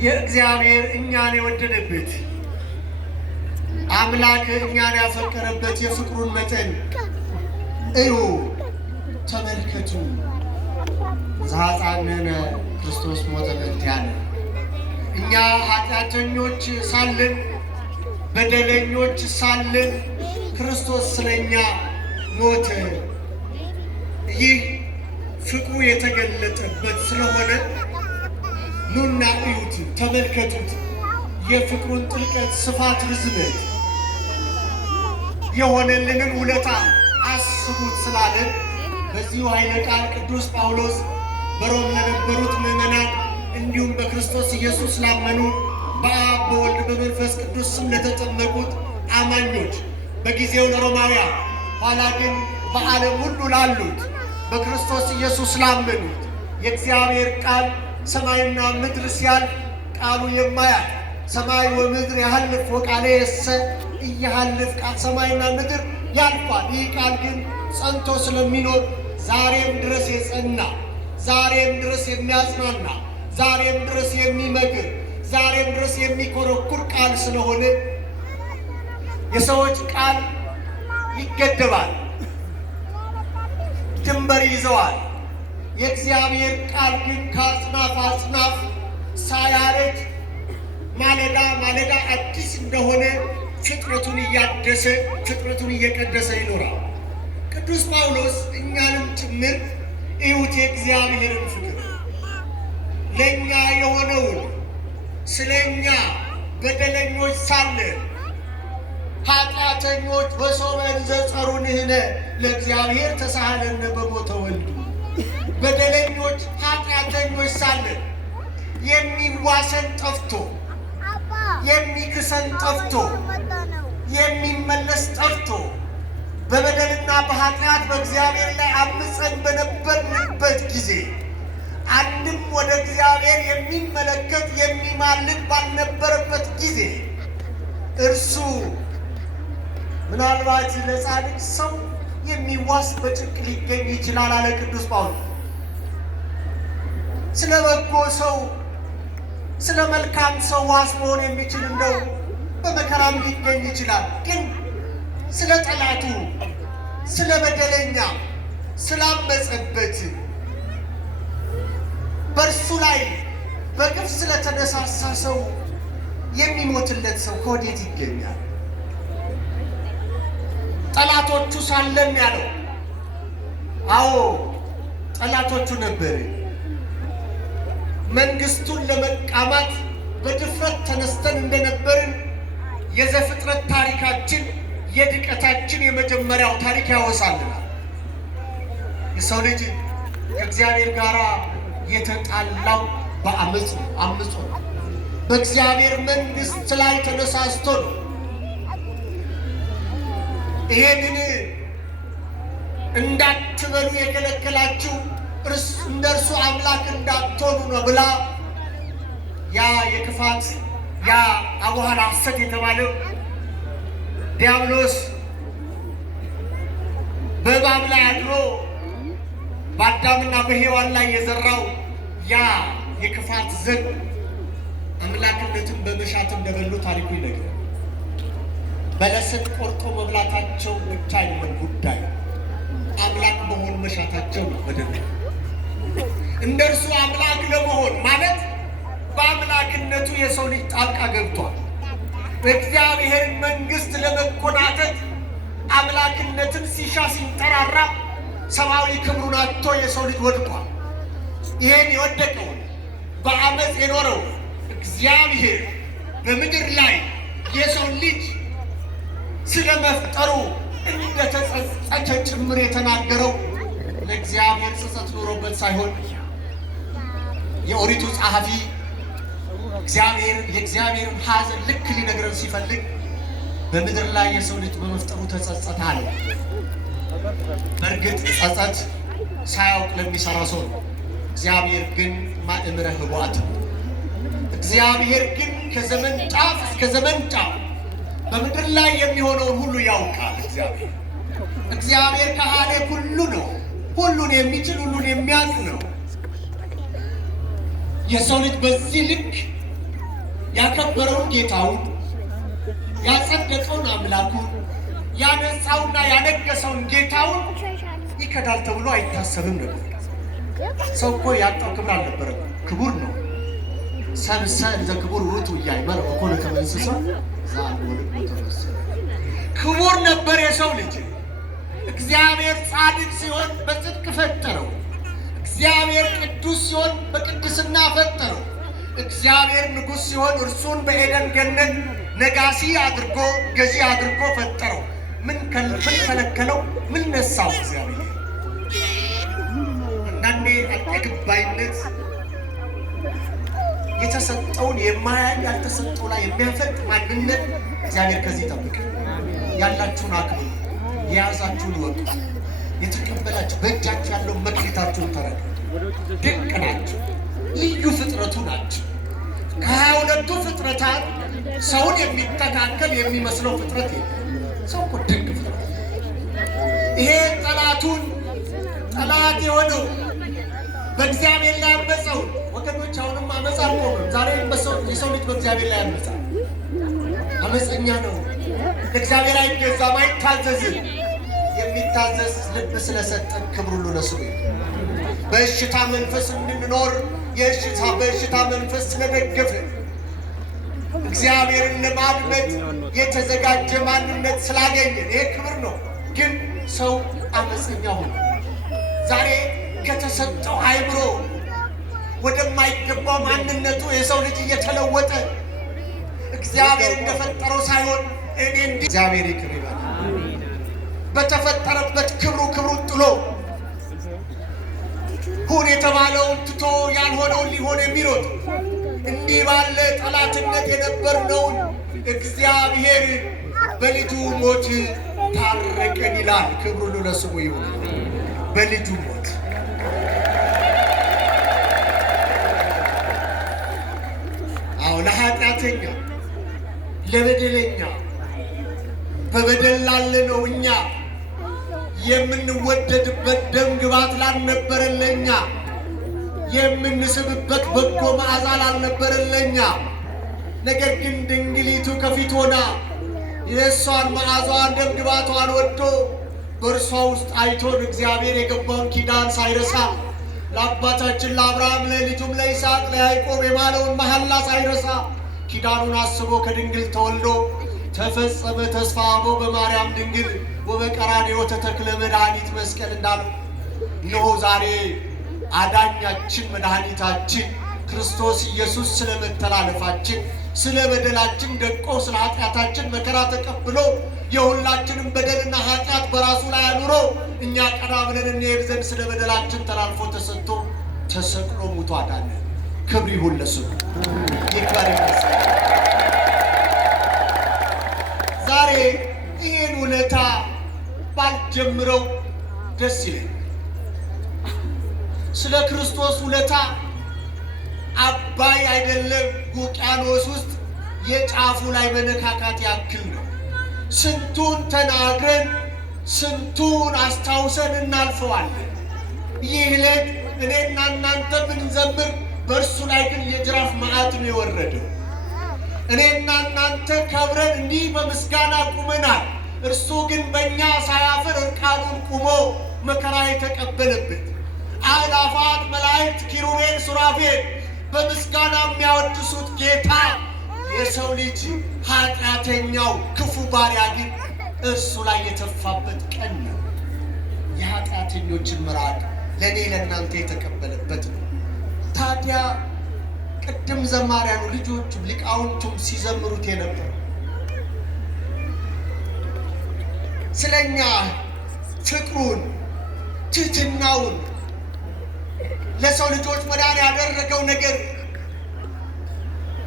የእግዚአብሔር እኛን የወደደበት አምላክ እኛን ያፈቀረበት የፍቅሩን መጠን እዩ፣ ተመልከቱ። ዘኃጥአንነ ክርስቶስ ሞተ በእንቲአነ። እኛ ኃጢአተኞች ሳለን በደለኞች ሳለን ክርስቶስ ስለኛ ሞተ። ይህ ፍቅሩ የተገለጠበት ስለሆነ ኑና እዩት፣ ተመልከቱት። የፍቅሩን ጥልቀት፣ ስፋት፣ ርዝመት የሆነልንን ውለታ አስቡት ስላለን በዚሁ ኃይለ ቃል ቅዱስ ጳውሎስ በሮም ለነበሩት ምዕመናን እንዲሁም በክርስቶስ ኢየሱስ ላመኑ በአብ በወልድ በመንፈስ ቅዱስ ስም ለተጠመቁት አማኞች በጊዜው ለሮማውያን ኋላ ግን በዓለም ሁሉ ላሉት በክርስቶስ ኢየሱስ ላመኑት የእግዚአብሔር ቃል ሰማይና ምድር ሲያልፍ ቃሉ የማያልፍ ሰማይ ወምድር ያህልፍ ወቃሌ የሰ እያህልፍ ቃል ሰማይና ምድር ያልፋል፣ ይህ ቃል ግን ጸንቶ ስለሚኖር ዛሬም ድረስ የጸና ዛሬም ድረስ የሚያጽናና ዛሬም ድረስ የሚመግር ዛሬም ድረስ የሚኮረኩር ቃል ስለሆነ የሰዎች ቃል ይገደባል፣ ድንበር ይዘዋል። የእግዚአብሔር ቃል ግን ከአጽናፍ አጽናፍ ሳያረጅ ማለዳ ማለዳ አዲስ እንደሆነ ፍጥረቱን እያደሰ ፍጥረቱን እየቀደሰ ይኖራል። ቅዱስ ጳውሎስ እኛንም ጭምር እዩት የእግዚአብሔርን ፍቅር ለእኛ የሆነውን ስለ እኛ በደለኞች ሳለን ኃጢአተኞች በሶበ እንዘ ጸሩንህነ ለእግዚአብሔር ተሳሃለነ በሞተ ወልዱ። በደለኞች ኃጢአተኞች ሳለን የሚዋሰን ጠፍቶ የሚክሰን ጠፍቶ የሚመለስ ጠፍቶ በበደልና በኃጢአት በእግዚአብሔር ላይ አምፀን በነበርንበት ጊዜ አንድም ወደ እግዚአብሔር የሚመለከት የሚማልድ ባልነበረበት ጊዜ እርሱ ምናልባት ለጻድቅ ሰው የሚዋስ በጭንቅ ሊገኝ ይችላል አለ ቅዱስ ጳውሎስ። ስለ በጎ ሰው ስለ መልካም ሰው ዋስ መሆን የሚችል እንደው በመከራም ሊገኝ ይችላል። ግን ስለ ጠላቱ ስለ በደለኛ ስላመፀበት በእርሱ ላይ በግፍ ስለተነሳሳ ሰው የሚሞትለት ሰው ከወዴት ይገኛል? ጠላቶቹ ሳለን ያለው አዎ ጠላቶቹ ነበር። መንግስቱን ለመቃማት በድፍረት ተነስተን እንደነበርን የዘፍጥረት ታሪካችን የድቀታችን የመጀመሪያው ታሪክ ያወሳልናል። የሰው ልጅ ከእግዚአብሔር ጋር የተጣላው በአመፅ አምጾ ነው። በእግዚአብሔር መንግስት ላይ ተነሳስቶ ነው። ይሄንን እንዳትበሉ የከለከላችሁ እንደ እርሱ አምላክ እንዳትሆኑ ነው ብላ ያ የክፋት ያ አቡሃ ሐሰት የተባለው ዲያብሎስ በእባብ ላይ አድሮ በአዳምና በሔዋን ላይ የዘራው ያ የክፋት ዘር አምላክነትን በመሻት እንደበሉ ታሪኩ ይነግራል። በለስን ቆርጦ መብላታቸው ብቻ አይደለም ጉዳይ፣ አምላክ መሆን መሻታቸው ነው። በደንብ እንደ እርሱ አምላክ ለመሆን ማለት በአምላክነቱ የሰው ልጅ ጣልቃ ገብቷል። በእግዚአብሔር መንግስት ለመኮናተት አምላክነትን ሲሻ ሲንጠራራ ሰማያዊ ክብሩን አጥቶ የሰው ልጅ ወድቋል። ይሄን የወደቀውን በአመፅ የኖረው እግዚአብሔር በምድር ላይ የሰው ልጅ ስለመፍጠሩ እንደተጸጸተ ጭምር የተናገረው ለእግዚአብሔር ጸጸት ኖሮበት ሳይሆን የኦሪቱ ጸሐፊ የእግዚአብሔርን ሐዘን ልክ ሊነግረን ሲፈልግ በምድር ላይ የሰው ልጅ በመፍጠሩ ተጸጸተ አለ። በእርግጥ ጸጸት ሳያውቅ ለሚሰራ ሰው ነው። እግዚአብሔር ግን ማእምረ ኅቡዓት ነው። እግዚአብሔር ግን ከዘመን ጫፍ እስከ ዘመን ጫፍ በምድር ላይ የሚሆነውን ሁሉ ያውቃል። እግዚአብሔር ከሃሌ ሁሉ ነው። ሁሉን የሚችል ሁሉን የሚያውቅ ነው። የሰው ልጅ በዚህ ልክ ያከበረውን ጌታውን ያጸደቀውን አምላኩን ያነጻውና ያነገሰውን ጌታውን ይከዳል ተብሎ አይታሰብም ነበር። ሰው እኮ ያጣው ክብር አልነበረም፣ ክቡር ነው። ሰብሰ እንዘ ክቡር ውእቱ እያይመረ ወኮነ ከመ እንስሳ ዘአልወልድ ተፈሰረ። ክቡር ነበር የሰው ልጅ። እግዚአብሔር ጻድቅ ሲሆን በጽድቅ ፈጠረው። እግዚአብሔር ቅዱስ ሲሆን በቅድስና ፈጠረው። እግዚአብሔር ንጉሥ ሲሆን እርሱን በኤደን ገነት ነጋሲ አድርጎ ገዢ አድርጎ ፈጠረው። ምን ከለከለው? ምን ነሳው? እግዚአብሔር አንዳንዴ አጠግባይነት የተሰጠውን የማያይ ያልተሰጠው ላይ የሚያፈጥ ማንነት እግዚአብሔር ከዚህ ይጠብቅ። ያላችሁን አክብሩ፣ የያዛችሁን ወጡ፣ የተቀበላችሁ በእጃችሁ ያለው መክሊታችሁን ተረዱ። ድንቅ ናችሁ፣ ልዩ ፍጥረቱ ናችሁ። ከ22ቱ ፍጥረታት ሰውን የሚተካከል የሚመስለው ፍጥረት የለም። ሰው እኮ ድንቅ ፍጥረት። ይሄ ጠላት የሆነው በእግዚአብሔር ላይ ያመፀው ወገኖች፣ አሁንም አመፃ አልቆመም። ዛሬ የሰው ልጅ በእግዚአብሔር ላይ ያመፃል። አመፀኛ ነው። ለእግዚአብሔር አይገዛም፣ አይታዘዝም። የሚታዘዝ ልብ ስለሰጠን ክብር ሁሉ ለስሙ። በእሽታ መንፈስ እንድንኖር በእሽታ መንፈስ ስለደገፍን እግዚአብሔርን ለማድመጥ የተዘጋጀ ማንነት ስላገኘን ይሄ ክብር ነው። ግን ሰው አመፀኛ ሆነ። ዛሬ ከተሰጠው አእምሮ ወደማይገባው ማንነቱ የሰው ልጅ እየተለወጠ እግዚአብሔር እንደፈጠረው ሳይሆን እኔ እግዚአብሔር ይቅር ይበል። በተፈጠረበት ክብሩን ጥሎ ሁን የተባለውን ትቶ ያልሆነውን ሊሆን የሚሮጥ እንዲህ ባለ ጠላትነት የነበርነውን እግዚአብሔር በልጁ ሞት ታረቀን ይላል። ክብር ሁሉ ለስሙ ይሁን። በልጁ ሞት ለኃጢአተኛ ለበደለኛ በበደል ላለነው እኛ የምንወደድበት ደም ግባት ላልነበረን ለእኛ የምንስብበት በጎ መዓዛ ላልነበረን ለእኛ ነገር ግን ድንግሊቱ ከፊት ሆና የእሷን መዓዛዋን ደም ግባቷን ወዶ በእርሷ ውስጥ አይቶን እግዚአብሔር የገባውን ኪዳን ሳይረሳ ለአባታችን ለአብርሃም ለልጁም ለይስሐቅ ለያዕቆብ የማለውን መሐላ ሳይረሳ ኪዳኑን አስቦ ከድንግል ተወልዶ ተፈጸመ ተስፋቦ በማርያም ድንግል ወበቀራንዮ ተተክለ መድኃኒት መስቀል እንዳሉ እነሆ ዛሬ አዳኛችን መድኃኒታችን ክርስቶስ ኢየሱስ ስለ መተላለፋችን ስለ በደላችን ደቆ ስለ ኃጢአታችን መከራ ተቀብሎ የሁላችንም በደልና ኃጢአት በራሱ ላይ አኑሮ እኛ ቀና ብለን እንሄድ ዘንድ ስለ በደላችን ተላልፎ ተሰጥቶ ተሰቅሎ ሙቶ አዳነ። ክብር ይሁን ለስሙ። ይክበር ይመስገን። ዛሬ ይህን ውለታ ባልጀምረው ደስ ይለኝ። ስለ ክርስቶስ ውለታ አባይ አይደለም ውቅያኖስ ውስጥ የጫፉ ላይ መነካካት ያክል ነው። ስንቱን ተናግረን ስንቱን አስታውሰን እናልፈዋለን። ይህ ዕለት እኔና እናንተ ብንዘምር በእርሱ ላይ ግን የጅራፍ መዓት ነው የወረደው። እኔና እናንተ ከብረን እንዲህ በምስጋና ቁመናል። እርሱ ግን በእኛ ሳያፍር እርቃኑን ቁሞ መከራ የተቀበለበት አእላፋት መላእክት ኪሩቤል ሱራፌል በምስጋና የሚያወድሱት ጌታ የሰው ልጅ ኃጢአተኛው ክፉ ባሪያ ግን እርሱ ላይ የተፋበት ቀን ነው። የኃጢአተኞችን ምራቅ ለእኔ ለእናንተ የተቀበለበት ነው። ታዲያ ቅድም ዘማሪያኑ ልጆቹም ሊቃውንቱም ሲዘምሩት የነበረ ስለኛ ፍቅሩን ትሕትናውን ለሰው ልጆች መዳን ያደረገው ነገር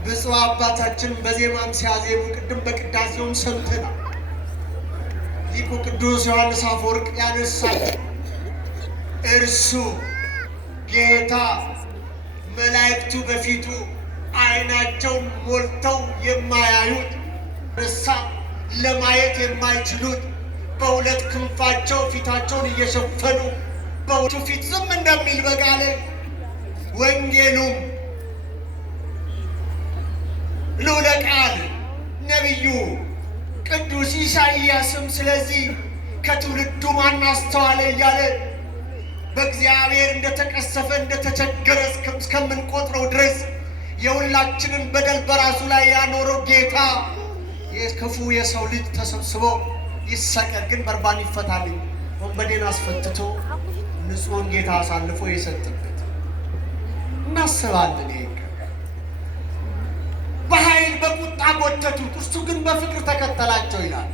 ብፁዕ አባታችን በዜማም ሲያዜሙ ቅድም በቅዳሴውም ሰምተናል። ሊቁ ቅዱስ ዮሐንስ አፈወርቅ ያነሳል። እርሱ ጌታ መላእክቱ በፊቱ ዓይናቸውን ሞልተው የማያዩት እሳ ለማየት የማይችሉት በሁለት ክንፋቸው ፊታቸውን እየሸፈኑ በውቱ ፊት ዝም እንደሚል በጋለ ወንጌሉም ልዑለ ቃል ነቢዩ ቅዱስ ኢሳይያስም ስለዚህ ከትውልዱ ማን አስተዋለ እያለ በእግዚአብሔር እንደተቀሰፈ እንደተቸገረ እስከምንቆጥረው ድረስ የሁላችንን በደል በራሱ ላይ ያኖረው ጌታ የክፉ የሰው ልጅ ተሰብስቦ ይሰቀል ግን በርባን ይፈታልኝ ወንበዴን አስፈትቶ ንጹሕን ጌታ አሳልፎ የሰጠበት እናስባለን። በኃይል በቁጣ ጎተቱት፣ እሱ ግን በፍቅር ተከተላቸው ይላል።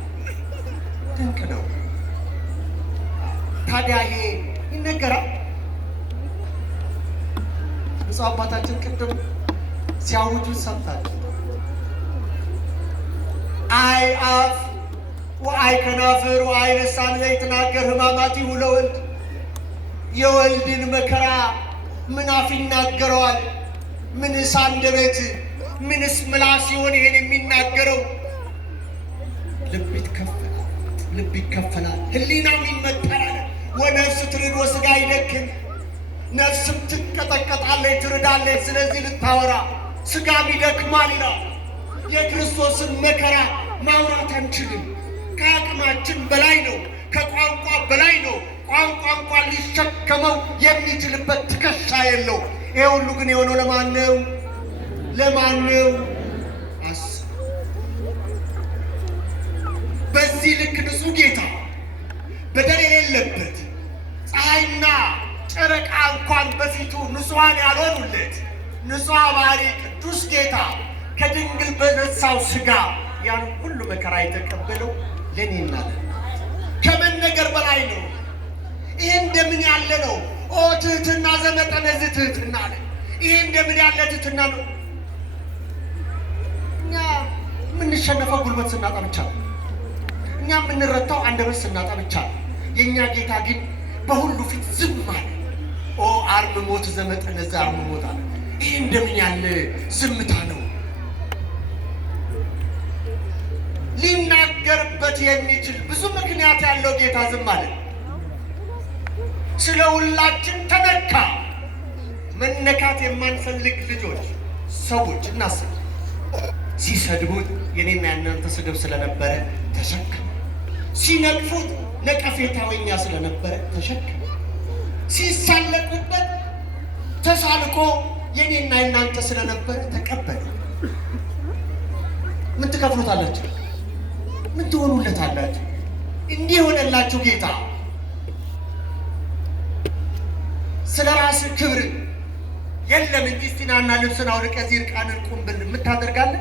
ድንቅ ነው። ታዲያ ይሄ ይነገራል። ብፁዕ አባታችን ቅድም ሲያውጁ ሰምታችሁ አይ አፍ ወአይ ከናፍር ወአይ ልሳን ዘይትናገር ሕማማቲሁ ለወልድ የወልድን መከራ ምን አፍ ይናገረዋል? ምንስ አንደበት ምንስ ምላስ ሲሆን ይሄን የሚናገረው? ልብ ይከፈላል፣ ህሊናም ይመተራል። ወነፍስ ትርድ ወሥጋ ይደክም፣ ነፍስም ትንቀጠቀጣለች ትርዳለች። ስለዚህ ልታወራ ሥጋም ይደክማል ይላል። የክርስቶስን መከራ ማውራት አንችልም። ከአቅማችን በላይ ነው፣ ከቋንቋ በላይ ነው። ቋንቋ እንኳን ሊሸከመው የሚችልበት ትከሻ የለው። ይሄ ሁሉ ግን የሆነው ለማን ነው? ለማን ነው? በዚህ ልክ ንጹሕ ጌታ በደል የሌለበት ፀሐይና ጨረቃ እንኳን በፊቱ ንጹሐን ያልሆኑለት ንጹሕ ባሕሪ ቅዱስ ጌታ ከድንግል በነሳው ሥጋ ያን ሁሉ መከራ የተቀበለው ለእኔና ከመነገር በላይ ነው። ይሄ እንደምን ያለ ነው! ኦ ትሕትና ዘመጠነ ዝትሕትና አለ። ይሄ እንደምን ያለ ትሕትና ነው! እኛ የምንሸነፈው ጉልበት ስናጣ ብቻ ነው። እኛ የምንረታው አንደበት ስናጣ ብቻ ነው። የእኛ ጌታ ግን በሁሉ ፊት ዝም አለ። ኦ አርምሞት ዘመጠነ ዘአርምሞት አለ። ይሄ እንደምን ያለ ዝምታ ነው! ሊናገርበት የሚችል ብዙ ምክንያት ያለው ጌታ ዝም አለ። ስለ ሁላችን ተነካ። መነካት የማንፈልግ ልጆች ሰዎች እናስብ። ሲሰድቡት የኔና ያንተ ስድብ ስለነበረ ተሸከመ። ሲነቅፉት ነቀፌታው የኛ ስለነበረ ተሸከመ። ሲሳለቁበት ተሳልቆ የኔና የናንተ ስለነበረ ተቀበለ። ምን ትከፍሉታላችሁ? ምን ትሆኑለታላችሁ? እንዲህ የሆነላችሁ ጌታ ስለ ራስ ክብር የለም እንጂ እስቲ ናና ልብስን አውልቀህ እዚህ እርቃንን ቁም ብል ታደርጋለህ?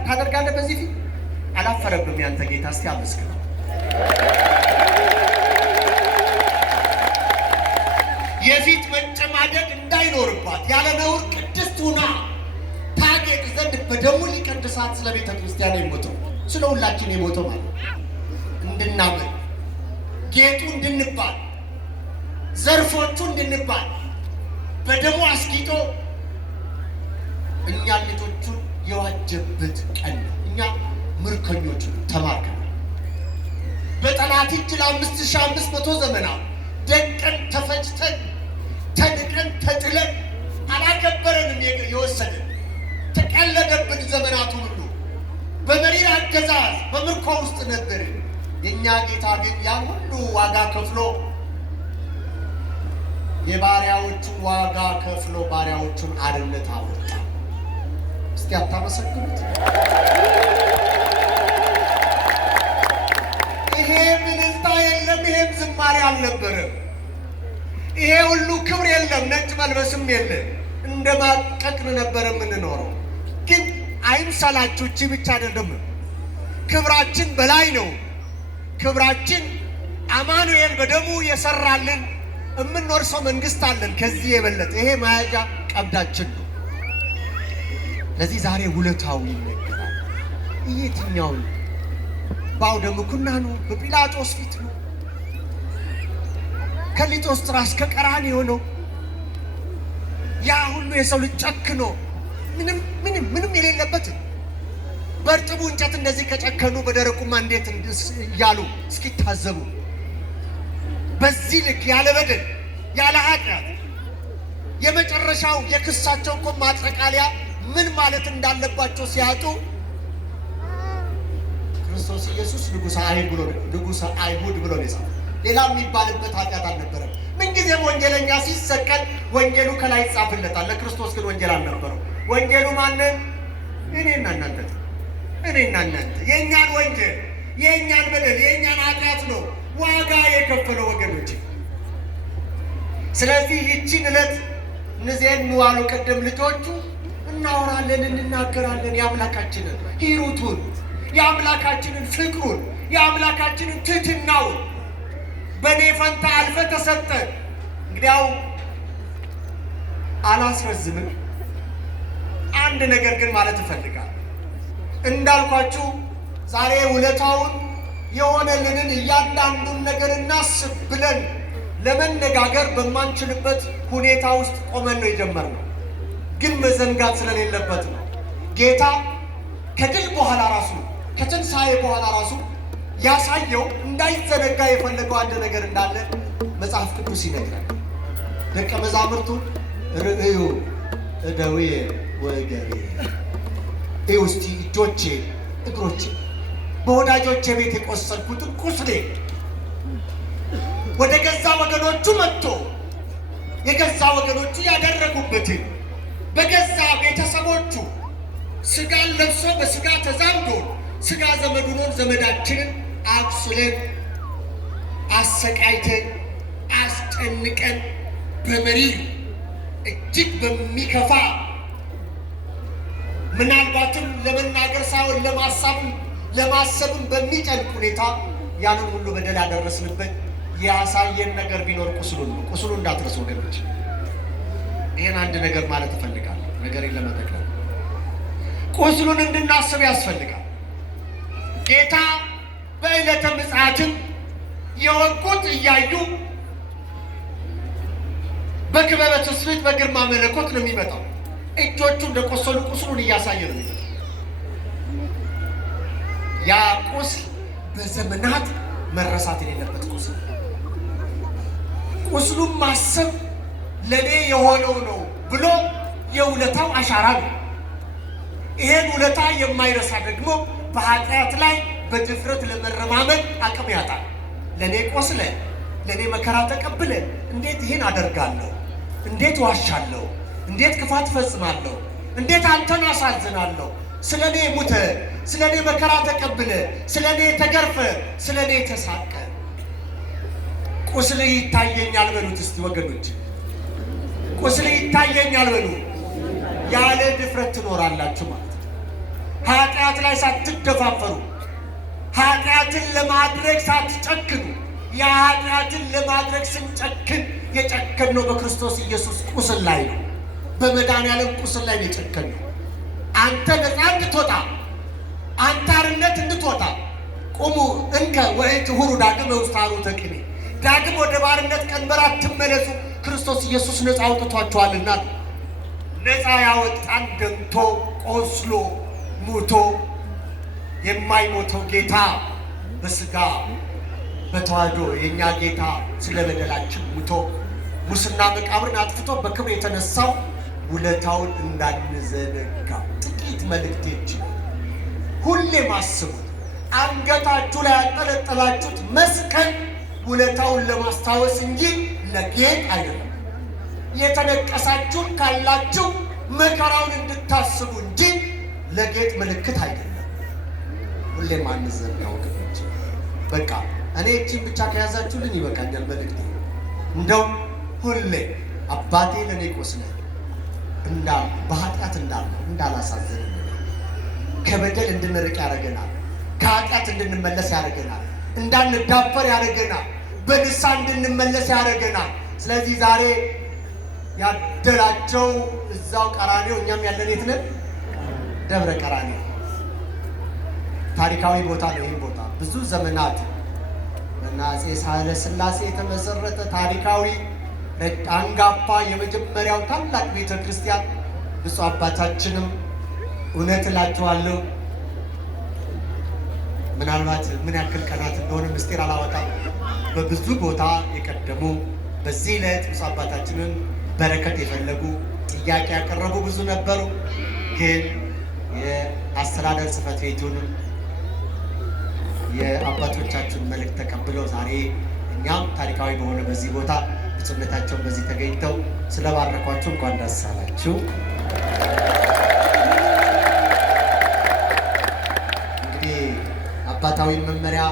በዚህ ፊት አላፈረብም ያንተ ጌታ። እስቲ አመስግነው። የፊት መጨማደድ እንዳይኖርባት ያለ ነውር ቅድስት ሆና ታጌጥ ዘንድ በደሙ ሊቀድሳት ስለ ቤተ ክርስቲያን የሞተው ስለ ሁላችን የሞተው ማለት እንድናምን ጌጡ እንድንባል ዘርፎቹ እንድንባል በደሙ አስጊጦ እኛን ልጆቹን የዋጀበት ቀን ነው። እኛ ምርኮኞቹ ተማርከናል። በጠላት እጅ ለ5500 ዘመናት ደቀን ተፈጭተን ተንቀን ተጥለን አላከበረንም። የወሰደን ተቀለደብን። ዘመናቱን ሁሉ በመሪር አገዛዝ በምርኮ ውስጥ ነበርን። የእኛ ጌታ ግን ያን ሁሉ ዋጋ ከፍሎ የባሪያዎቹን ዋጋ ከፍሎ ባሪያዎቹን አርነት አወጣ። እስቲ አታመሰግኑት? ይሄ ምልልታ የለም፣ ይሄም ዝማሬ አልነበረም። ይሄ ሁሉ ክብር የለም፣ ነጭ መልበስም የለም። እንደማቀቅን ነበር የምንኖረው። ግን አይምሰላችሁ፣ እቺ ብቻ አይደለም። ክብራችን በላይ ነው። ክብራችን አማኑኤል በደሙ የሰራልን የምንወርሰው መንግስት አለን። ከዚህ የበለጠ ይሄ መያዣ ቀብዳችን ነው። ለዚህ ዛሬ ውለታው ይነገራል። የትኛው በአውደ ምኩና ነው? በጲላጦስ ፊት ነው? ከሊጦስትራ እስከ ቀራንዮ ነው? ያ ሁሉ የሰው ልጅ ጨክኖ ምንም የሌለበት በእርጥቡ እንጨት እንደዚህ ከጨከኑ በደረቁማ እንዴት እያሉ እስኪታዘቡ በዚህ ልክ ያለ በደል ያለ ኃጢአት የመጨረሻው የክሳቸው እኮ ማጠቃለያ ምን ማለት እንዳለባቸው ሲያጡ ክርስቶስ ኢየሱስ ንጉሠ አይሁድ ብሎ ነው የጻፈው። ሌላ የሚባልበት ኃጢአት አልነበረም። ምንጊዜም ወንጀለኛ ሲሰቀል ወንጀሉ ከላይ ይጻፍለታል። ለክርስቶስ ግን ወንጀል አልነበረው። ወንጀሉ ማንን? እኔና እናንተ። የእኛን ወንጀል፣ የእኛን በደል፣ የእኛን ኃጢአት ነው ዋጋ የከፈለው ወገኖች። ስለዚህ ይቺን ዕለት እነዚህን ዋሉ ቀደም ልጆቹ እናወራለን፣ እንናገራለን የአምላካችንን ሂሩቱን፣ የአምላካችንን ፍቅሩን፣ የአምላካችንን ትሕትናውን በእኔ ፈንታ አልፈ ተሰጠ። እንግዲያው አላስረዝምም። አንድ ነገር ግን ማለት እፈልጋለሁ። እንዳልኳችሁ ዛሬ ውለታውን የሆነልንን እያንዳንዱን ነገር እናስብ ብለን ለመነጋገር በማንችልበት ሁኔታ ውስጥ ቆመን ነው የጀመርነው። ግን መዘንጋት ስለሌለበት ነው። ጌታ ከድል በኋላ ራሱ ከትንሣኤ በኋላ ራሱ ያሳየው እንዳይዘነጋ የፈለገው አንድ ነገር እንዳለ መጽሐፍ ቅዱስ ይነግራል። ደቀ መዛሙርቱ ርእዩ እደዌየ ወእገሪየ፣ እዩ እስቲ እጆቼ እግሮቼ፣ በወዳጆቼ ቤት የቆሰልኩትን ቁስሌ። ወደ ገዛ ወገኖቹ መጥቶ የገዛ ወገኖቹ ያደረጉበትን በገዛ ቤተሰቦቹ ስጋን ለብሶ በስጋ ተዛምዶ ስጋ ዘመዱን ዘመዳችንን አቁስለን አሰቃይተን አስጨንቀን በመሪር እጅግ በሚከፋ ምናልባትም ለመናገር ሳይሆን ለማሰብም በሚጨንቅ ሁኔታ ያንን ሁሉ በደል ያደረስንበት ያሳየን ነገር ቢኖር ቁስሉን ነው። ቁስሉ እንዳትረሱ ወገኖች። ይህን አንድ ነገር ማለት እፈልጋለሁ። ነገሬን ለመጠቅለል ቁስሉን እንድናስብ ያስፈልጋል። ጌታ በዕለተ ምጽአትም የወጉት እያዩ በክበበ ትስብእት በግርማ መለኮት ነው የሚመጣው። እጆቹ እንደቆሰሉ ቁስሉን እያሳየ ነው የሚመጣው። ያ ቁስል በዘመናት መረሳት የሌለበት ቁስል። ቁስሉን ማሰብ ለእኔ የሆነው ነው ብሎ የውለታው አሻራ ነው። ይሄን ውለታ የማይረሳ ደግሞ በኃጢአት ላይ በድፍረት ለመረማመድ አቅም ያጣል። ለእኔ ቆስለ፣ ለእኔ መከራ ተቀብለ እንዴት ይህን አደርጋለሁ? እንዴት ዋሻለሁ? እንዴት ክፋት ፈጽማለሁ? እንዴት አንተን አሳዝናለሁ? ስለ እኔ ሙተ፣ ስለ እኔ መከራ ተቀብለ፣ ስለ እኔ ተገርፈ፣ ስለ እኔ ተሳቀ። ቁስል ይታየኛል በሉት እስቲ ወገኖች፣ ቁስል ይታየኛል በሉ። ያለ ድፍረት ትኖራላችሁ ማለት ነው። ኃጢአት ላይ ሳትደፋፈሩ፣ ኃጢአትን ለማድረግ ሳትጨክኑ። የኃጢአትን ለማድረግ ስንጨክን የጨከንነው በክርስቶስ ኢየሱስ ቁስል ላይ ነው። በመድኃኒዓለም ቁስል ላይ ነው የጨከንነው። አንተ ነፃ እንድትወጣ፣ አንተ አርነት እንድትወጣ ቁሙ እንከ ወኢትሁሩ ዳግመ ውስተ ሐሩተ ቅኔ፣ ዳግም ወደ ባርነት ቀንበር አትመለሱ፣ ክርስቶስ ኢየሱስ ነፃ አውጥቷችኋልና። ነፃ ያወጣን ደምቶ ቆስሎ ሙቶ የማይሞተው ጌታ በስጋ በተዋህዶ የእኛ ጌታ ስለ በደላችን ሙቶ ሙስና መቃብርን አጥፍቶ በክብር የተነሳው ውለታውን እንዳንዘነጋ ጥቂት መልእክቴች ሁሌ ማስቡት። አንገታችሁ ላይ ያንጠለጠላችሁት መስቀል ውለታውን ለማስታወስ እንጂ ለጌጥ አይደለም። የተነቀሳችሁን ካላችሁ መከራውን እንድታስቡ እንጂ ለጌጥ ምልክት አይደለም። ሁሌም አንዘንጋው ወገኖች። በቃ እኔ እቺን ብቻ ከያዛችሁልኝ ይበቃኛል መልእክት። እንደው ሁሌ አባቴ ለእኔ ቆስለ በኃጢአት እንዳላሳዝን ከበደል እንድንርቅ ያደርገናል። ከኃጢአት እንድንመለስ ያደርገናል። እንዳንዳፈር ያደርገናል። በንስሐ እንድንመለስ ያደርገናል። ስለዚህ ዛሬ ያደላቸው እዛው ቀራንዮ፣ እኛም ያለን የት ነን? ደብረ ቀራንዮ ታሪካዊ ቦታ ነው። ይህን ቦታ ብዙ ዘመናት በአፄ ሳህለ ሥላሴ የተመሰረተ ታሪካዊ አንጋፋ የመጀመሪያው ታላቅ ቤተ ክርስቲያን ብፁዕ አባታችንም እውነት እላችኋለሁ ምናልባት ምን ያክል ቀናት እንደሆነ ምስጢር አላወጣም፣ በብዙ ቦታ የቀደሙ በዚህ ዕለት ብፁዕ አባታችንን በረከት የፈለጉ ጥያቄ ያቀረቡ ብዙ ነበሩ። ግን የአስተዳደር ጽሕፈት ቤቱንም የአባቶቻችን መልእክት ተቀብለው ዛሬ እኛም ታሪካዊ በሆነ በዚህ ቦታ ብፁዕነታቸውን በዚህ ተገኝተው ስለባረኳቸው እንኳን ደስ አላችሁ። እንግዲህ አባታዊ መመሪያ